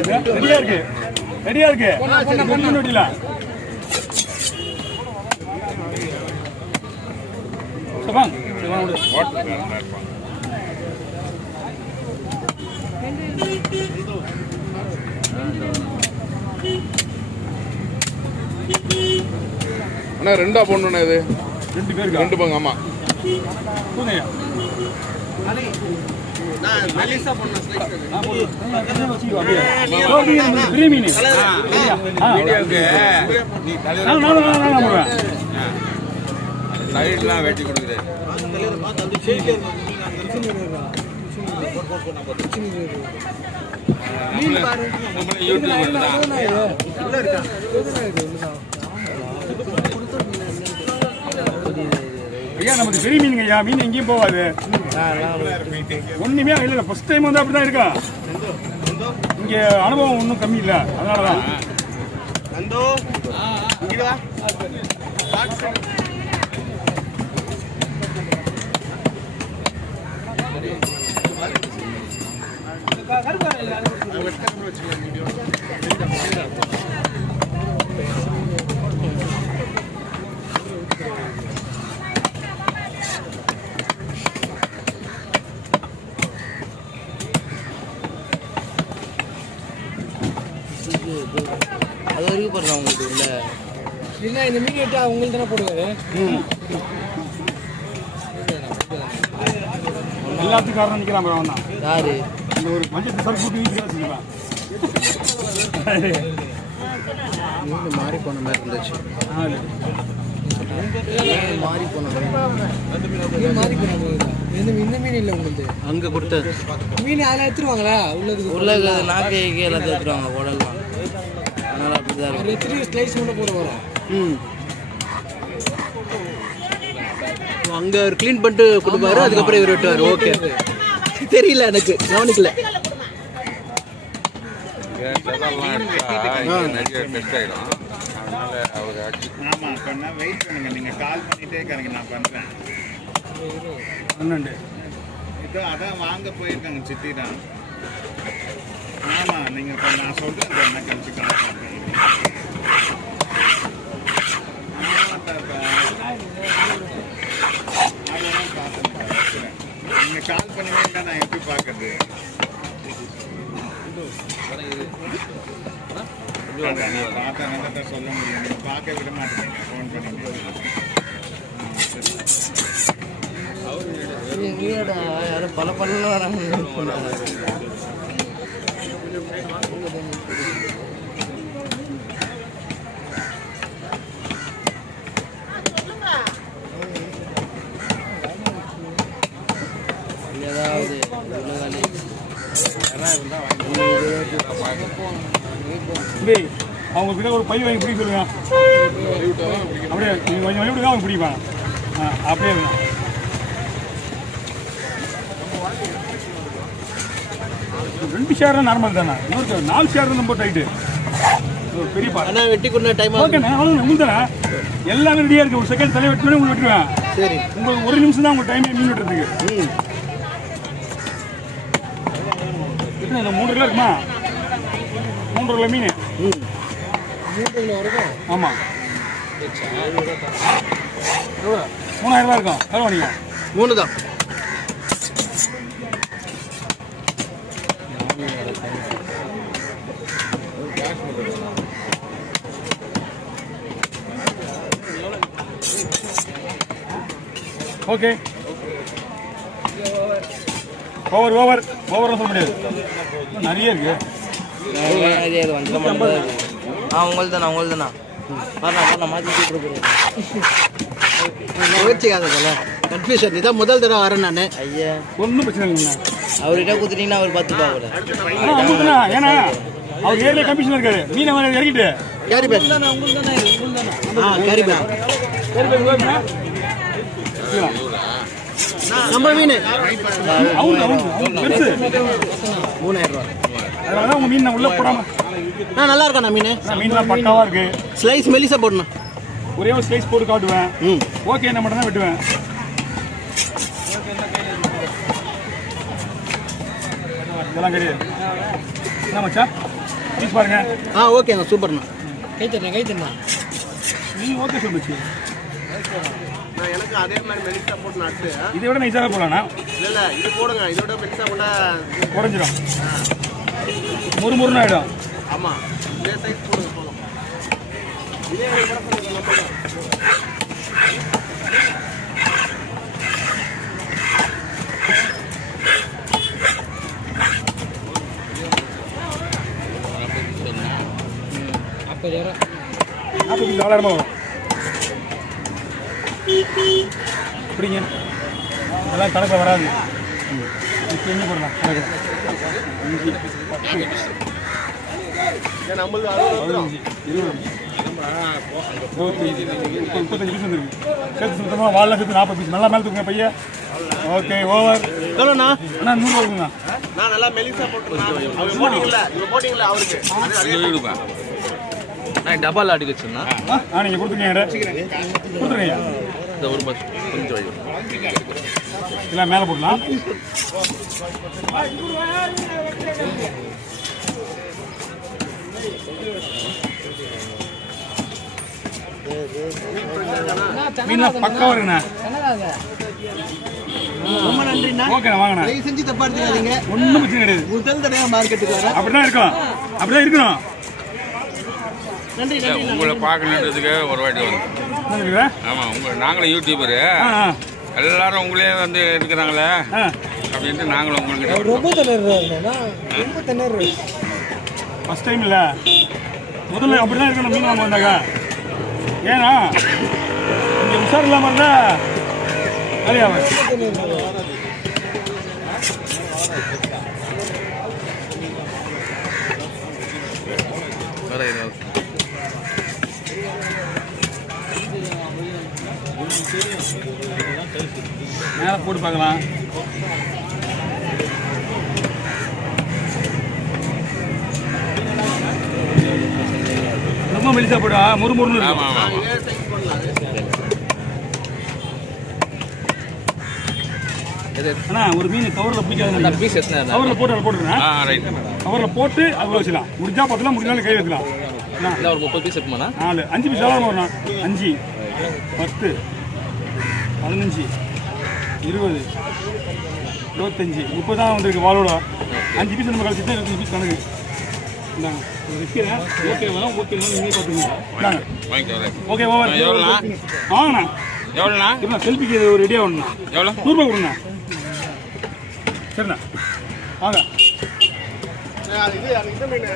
ரெடியா இருக்கு ரெடியா இருக்கு முடியல வாங்க அண்ணா ரெண்டா போடணுண்ணா இது ரெண்டு பேருக்கு ரெண்டு பங்கு ஆமா போங்கய்யா சைடுலாம் வெட்டி கொடுக்குறேன் ஐயா நமக்கு பெரிய மீனுங்க ஐயா மீன் எங்கேயும் போகாது ஒண்ணுமே இல்லை ஃபர்ஸ்ட் டைம் வந்து அப்படிதான் இருக்கா இங்க அனுபவம் ஒன்றும் கம்மி இல்லை அதனாலதான் அது வரைக்கும் பாருங்க உங்களுக்கு இல்லை இந்த மீன் கேட்டா உங்களுக்கு தானே போடுவாரு எல்லாத்துக்கும் காரணம் நிற்கிறான் அவன் தான் யாரு இந்த ஒரு மஞ்சள் சார் கூட்டி வீட்டுக்கு மீன் மாறி போன மாதிரி இருந்துச்சு மாறி போன மாறி போன இந்த மீன் இல்லை உங்களுக்கு அங்கே கொடுத்தது மீன் அதெல்லாம் எடுத்துருவாங்களா உள்ளது நாக்கை எல்லாத்தையும் எடுத்துருவாங்க உடல்லாம் அதனால அப்படிதான் எத்தனை ஸ்லைஸ் மட்டும் போட வரும் அங்கே ஒரு க்ளீன் பண்ணிட்டு கொடுப்பாரு அதுக்கப்புறம் இவர் வெட்டுவார் ஓகே தெரியல எனக்கு கவனிக்கல நிறைய டெஸ்ட் ஆகிடும் அதனால அவர் ஆமாம் பண்ணால் வெயிட் பண்ணுங்கள் நீங்கள் கால் பண்ணிகிட்டே இருக்காங்க நான் பண்ணுறேன் பன்னெண்டு இதோ அதான் வாங்க போயிருக்காங்க சித்தி தான் ஆமாம் நீங்கள் இப்போ நான் சொல்கிறேன் இந்த என்ன கழிச்சு கால் பண்ணுறேன் நீங்கள் கால் பண்ணுவீங்கன்னா நான் எப்படி பார்க்குறது பார்த்தா நல்லா சொல்ல முடியும் நீங்கள் பார்க்க விட மாட்டேங்க ஃபோன் பண்ணிட்டு யாரும் பல பண்ணலாம் வராங்க ஏதாவது அவங்க கிட்ட ஒரு பை வாங்கி பிடிக்க சொல்லுங்க அப்படியே நீங்கள் கொஞ்சம் வழி விடுங்க அவங்க பிடிப்பாங்க அப்படியே ரெண்டு ஷேர் நார்மல் தானே இன்னொரு 4 ஷேர் ரொம்ப டைட்டு பெரிய அண்ணா வெட்டி கொண்ட டைம் ஓகேண்ணே உங்களுக்கு தானே எல்லாமே ரெடியாக இருக்குது ஒரு செகண்ட் தலை வெட்டினே உங்களுக்கு வெட்டுவேன் சரி உங்களுக்கு ஒரு நிமிஷம் தான் உங்களுக்கு டைம் மீன் வெட்டுறதுக்கு இந்த 3 கிலோ இருக்குமா 3 கிலோ மீன் 3 கிலோ வரைக்கும் ஆமாம் 3000 ரூபா இருக்கும் எவ்வளோ நீங்கள் 3 தான் ஓகே ஓவர் சொல்ல முடியாது நிறைய இருக்கு உங்களுக்கு தானே மாற்றி கொடுக்குறேன் யோசிக்காதல கன்ஃபியூஷன் இதான் முதல் தடவை வரேன் நான் ஐயா ஒன்றும் பிரச்சனை இல்லைண்ணா அவர்கிட்ட கொடுத்துட்டீங்கன்னா அவர் 10 ரூபா அமுக்குண்ணா ஏன்னா அவர் ஏரியா கமிஷன் இருக்காரு மீனை வேலை இறக்கிட்டு கேரி பேக் கேரி பேக் நம்ம மீன் பெருசு 3000 ரூபா அதனால உங்க மீன் உள்ள போடாம நல்லா இருக்கா மீன் மீன்லாம் பக்காவா இருக்கு ஸ்லைஸ் மெலிசா போடணும் ஒரே ஒரு ஸ்லைஸ் போட்டு காட்டுவேன் ஓகே என்ன மட்டும் தான் வெட்டுவேன் இதெல்லாம் கிடையாது என்ன மச்சா பீஸ் பாருங்க. ஓகேண்ணா சூப்பர்ண்ணா. கை தண்ணா நீ ஓகே சொல்லுச்சு. எனக்கு அதே மாதிரி மெலிசா போட்டு நட்டு. இதை விட நைஸாக போடலாண்ணா. இல்லை இது போடுங்க, இதோட மெலிசா போட்டால் குறைஞ்சிரும், முறுமுறுன்னு ஆகிடும். ஆமாம், இதே சைஸ் போடுங்க போதும். இதே $40,000 வரும். அப்படிங்க இதெல்லாம் கணக்கில் வராது. இப்போ என்ன போடலாம் கணக்கு? 5, 10, நம்மளுக்கு 15, 20, 35 பீஸ் வந்துருக்கு. சேர்த்து சுத்தமாக வாழலாம் சேர்த்து 40 பீஸ். நல்லா மேலே தூக்குங்க பையன். Okay over. எவ்வளோண்ணா? அண்ணா 100 ரூபாய்ங்கண்ணா. நான் நல்லா மெலிசா போட்டுருக்கேன். அவர் போட்டிங்களா அவருக்கு டபால் அடிக்க வச்சுருந்தா நீங்கள் கொடுத்துருங்க. கொடுத்துருங்க இந்த ஒரு பஸ் கொஞ்சம் எல்லாம் மேலே போடலாம். மீன்லாம் பக்கா வருங்கண்ணா. ரொம்ப நன்றிண்ணா. ஓகேண்ணா வாங்கண்ணா. தயவு செஞ்சு தப்பா எடுத்துக்காதீங்க. ஒன்றும் பிரச்சனை கிடையாது. முதல் தடவை மார்க்கெட்டுக்கு வர அப்படிதான் இருக்கும், அப்படிதான் இருக்கணும். நன்றி. உங்களை பார்க்கணுன்றதுக்கு ஒரு வாட்டி வந்து. ஆமாம், நாங்களும் யூடியூபரு, எல்லாரும் உங்களே வந்து இருக்கிறாங்களே அப்படின்ட்டு நாங்களும் உங்களுக்கு ரொம்ப திணறு ஃபஸ்ட் டைம் இல்லை, முதல்ல அப்படிதான் இருக்கணும் மீன் வாங்க வந்தாங்க. ஏன்னா இங்கே உஷார் இல்லாமல் இருந்தால் வேலையாகும். மேலே போட்டு பார்க்கலாம். ரொம்ப மெலிசா போடா, முறுமுறுன்னு இருக்கும். ஆமாம் ஆமாம். அண்ணா ஒரு மீன் கவரில் பிடிக்காது, பீஸ் எத்தனை கவரில் போட்டு அதை போட்டுருங்க. ரைட். கவரில் போட்டு அது வச்சுக்கலாம். முடிஞ்சா பார்த்தலாம், முடிஞ்சாலும் கை வைக்கலாம். இல்லை ஒரு 30 பீஸ் இருக்குமாண்ணா? 4, 5 பீஸ் எல்லாம் வரணும். 5, 10, 15, 20, 25, 30 தான் வந்துருக்கு வாழோட. 5 பீஸ் நம்ம கழிச்சுட்டு 25 பீஸ் கணக்கு. இந்தாங்க வைக்கிறேன். ஓகே வேணும், ஓகே வேணும், நீங்களே பார்த்துங்க. இந்தாங்க வாங்கிக்கிறேன். Okay over. எவ்வளோண்ணா? வாங்கண்ணா. எவ்வளோண்ணா? இல்லைண்ணா செல்ஃபிக்கு ஒரு ரெடியாக வரணுண்ணா. எவ்வளோ? 100 ரூபா கொடுங்க. சரிண்ணா வாங்க. இது மீன்